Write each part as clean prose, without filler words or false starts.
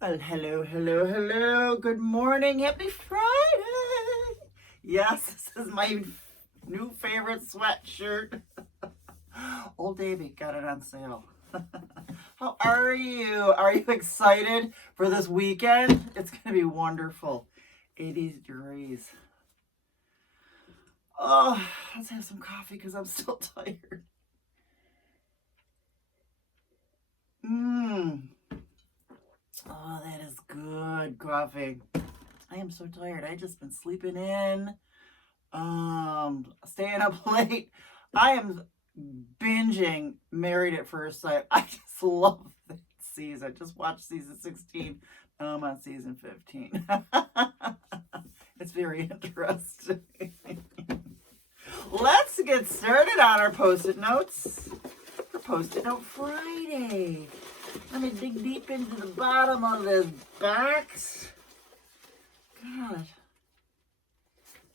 Well, hello, hello, hello. Good morning. Happy Friday. Yes, this is my new favorite sweatshirt. Old Davy got it on sale. How are you? Are you excited for this weekend? It's going to be wonderful. 80 degrees. Oh, let's have some coffee because I'm still tired. Mmm. Oh, that is good coffee. I am so tired. I just been sleeping in. Staying up late. I am binging Married at First Sight. I just love that season. Just watched season 16. I'm on season 15. It's very interesting. Let's get started on our post-it notes for Post-it Note Friday. Let me dig deep into the bottom of this box. God.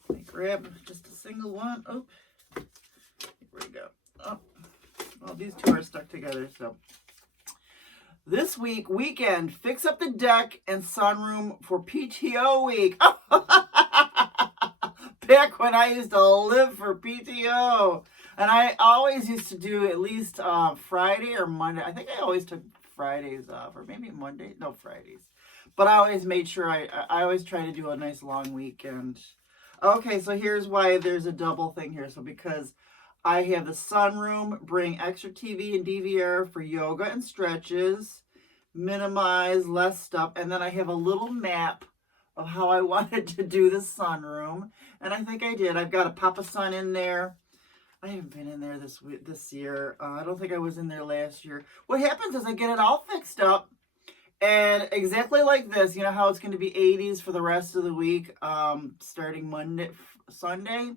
Let me grab just a single one. Oh, here we go. Oh, well, these two are stuck together, so. This weekend, fix up the deck and sunroom for PTO week. Back when I used to live for PTO. And I always used to do at least Friday or Monday. I think I always took Fridays off, or maybe Monday. No, Fridays. But I always made sure I always try to do a nice long weekend. Okay, so here's why there's a double thing here. So because I have the sunroom, bring extra TV and DVR for yoga and stretches, minimize less stuff, and then I have a little map of how I wanted to do the sunroom, and I think I did. I've got a Papa Sun in there. I haven't been in there this year. I don't think I was in there last year. What happens is I get it all fixed up, and exactly like this, you know how it's going to be 80s for the rest of the week, starting Sunday,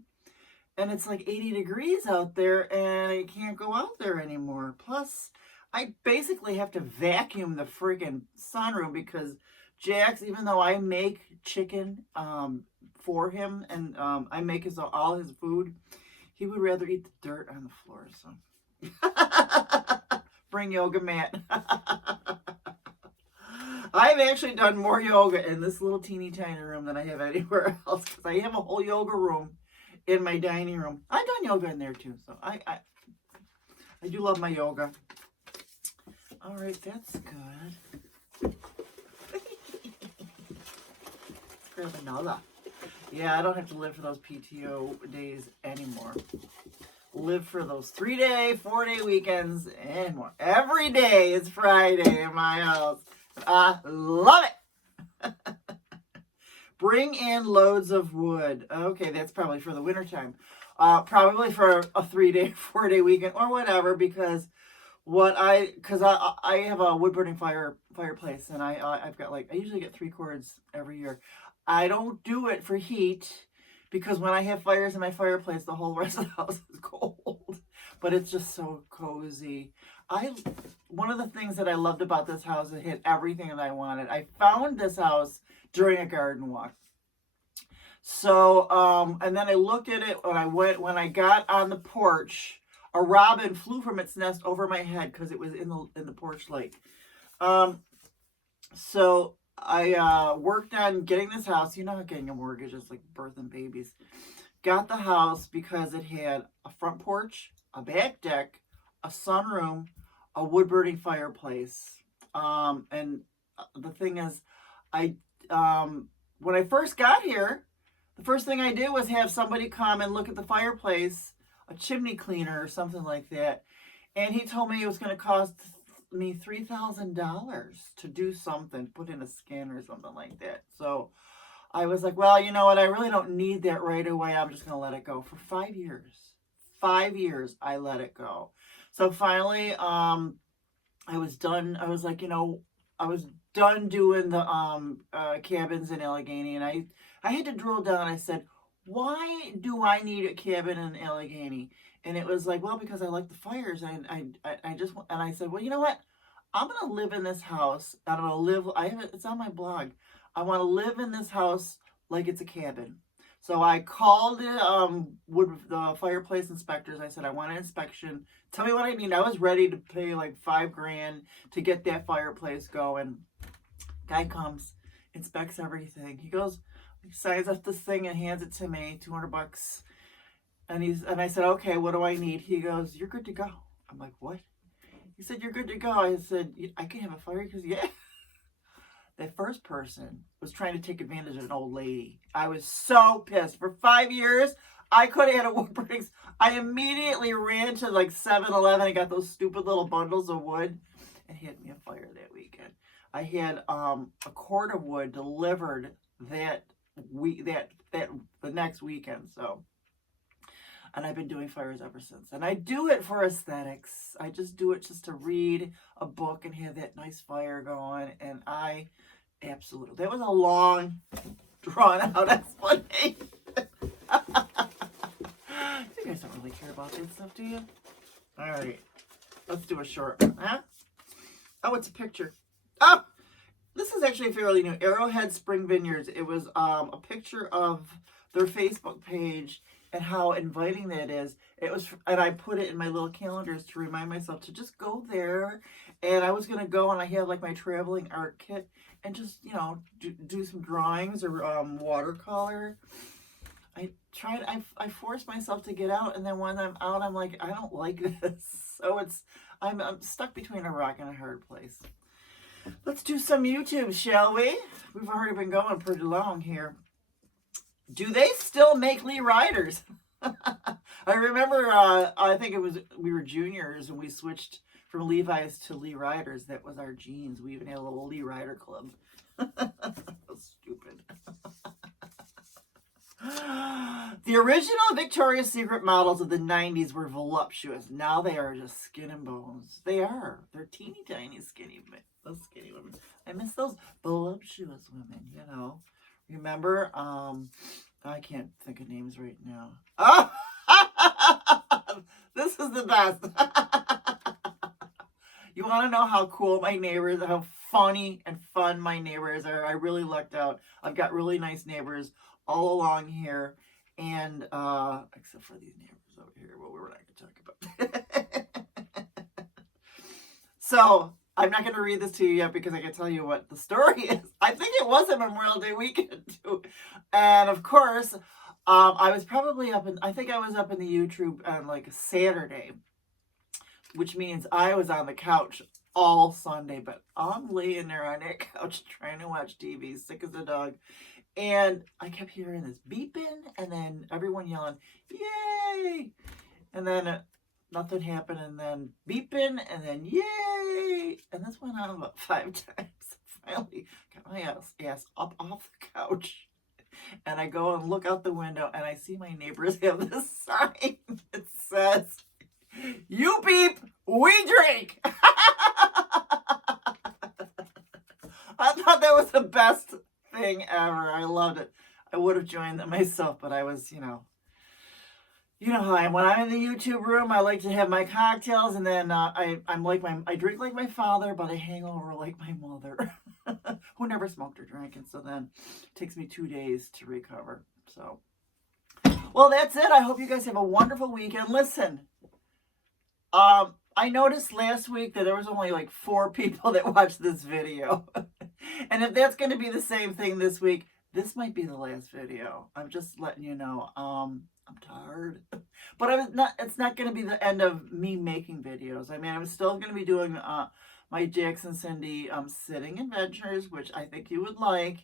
and it's like 80 degrees out there, and I can't go out there anymore. Plus, I basically have to vacuum the freaking sunroom because Jax, even though I make chicken for him and I make all his food, he would rather eat the dirt on the floor. So bring yoga mat. I've actually done more yoga in this little teeny tiny room than I have anywhere else because I have a whole yoga room in my dining room. I've done yoga in there too, so I do love my yoga. All right, that's good. Grab another. Yeah, I don't have to live for those PTO days anymore. Live for those 3-day, 4-day weekends anymore. Every day is Friday in my house. I love it. Bring in loads of wood. Okay, that's probably for the wintertime. Probably for a 3-day, 4-day weekend or whatever, because I have a wood burning fireplace, and I've got I usually get 3 cords every year. I don't do it for heat because when I have fires in my fireplace, the whole rest of the house is cold. But it's just so cozy. One of the things that I loved about this house, it had everything that I wanted. I found this house during a garden walk. So, and then I looked at it when I got on the porch. A robin flew from its nest over my head because it was in the porch light. So I worked on getting this house. You know how getting a mortgage is like birthing babies. Got the house because it had a front porch, a back deck, a sunroom, a wood burning fireplace. And the thing is, when I first got here, the first thing I did was have somebody come and look at the fireplace, a chimney cleaner or something like that. And he told me it was going to cost me $3,000 to do something, put in a skin or something like that. So I was like, well, you know what? I really don't need that right away. I'm just going to let it go for 5 years. 5 years, I let it go. So finally, I was done. I was like, I was done doing the cabins in Allegheny, and I had to drill down. I said, why do I need a cabin in Allegheny? And it was like, well, because I like the fires. I just, and I said, well, you know what? I'm going to live in this house. I'm going to live, it's on my blog. I want to live in this house like it's a cabin. So I called the fireplace inspectors. I said, I want an inspection. Tell me what I need. I was ready to pay like $5,000 to get that fireplace going. Guy comes, inspects everything. He goes, he signs up this thing and hands it to me, $200. And I said, okay, what do I need? He goes, you're good to go. I'm like, what? He said, you're good to go. I said, I can have a fire? He goes, yeah. That first person was trying to take advantage of an old lady. I was so pissed. For 5 years, I could have had a wood burning. I immediately ran to like 7-Eleven and got those stupid little bundles of wood and had me a fire that weekend. I had a cord of wood delivered that week, the next weekend. So, and I've been doing fires ever since. And I do it for aesthetics. I just do it just to read a book and have that nice fire going. And I absolutely, that was a long, drawn out explanation. You guys don't really care about that stuff, do you? All right, let's do a short one, huh? Oh, it's a picture. Oh, this is actually fairly new. Arrowhead Spring Vineyards. It was a picture of their Facebook page and how inviting that is. It was, and I put it in my little calendars to remind myself to just go there. And I was gonna go, and I had like my traveling art kit, and just, you know, do some drawings or watercolor. I forced myself to get out, and then when I'm out, I'm like, I don't like this. So I'm stuck between a rock and a hard place. Let's do some YouTube, shall we? We've already been going pretty long here. Do they still make Lee Riders? I remember, I think we were juniors and we switched from Levi's to Lee Riders. That was our jeans. We even had a little Lee Rider club. Stupid. The original Victoria's Secret models of the 90s were voluptuous. Now they are just skin and bones. They are. They're teeny tiny skinny women. I miss those voluptuous women, you know. Remember? I can't think of names right now. Oh! This is the best. You want to know how cool my neighbors, how funny and fun my neighbors are? I really lucked out. I've got really nice neighbors all along here, and except for these neighbors over here, well, we're not going to talk about. So I'm not going to read this to you yet because I can tell you what the story is. I think it was a Memorial Day weekend too, and of course, I was probably I think I was up in the YouTube on like a Saturday, which means I was on the couch all Sunday, but I'm laying there on that couch trying to watch TV, sick as a dog. And I kept hearing this beeping and then everyone yelling, yay! And then nothing happened, and then beeping and then yay! And this went on about 5 times. Finally got my ass up off the couch. And I go and look out the window and I see my neighbors have this sign that says, you beep, we drink! I thought that was the best thing ever. I loved it. I would have joined them myself, but I was, you know how I am. When I'm in the YouTube room, I like to have my cocktails, and then I drink like my father, but I hang over like my mother, who never smoked or drank, and so then it takes me 2 days to recover. So, well, that's it. I hope you guys have a wonderful weekend. Listen, I noticed last week that there was only like 4 people that watched this video. And if that's going to be the same thing this week, this might be the last video. I'm just letting you know. I'm tired. But it's not going to be the end of me making videos. I mean, I'm still going to be doing my Jackson Cindy sitting adventures, which I think you would like.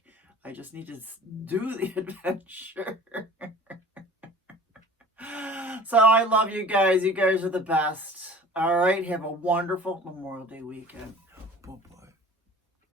I just need to do the adventure. So I love you guys. You guys are the best. All right. Have a wonderful Memorial Day weekend. Bye-bye.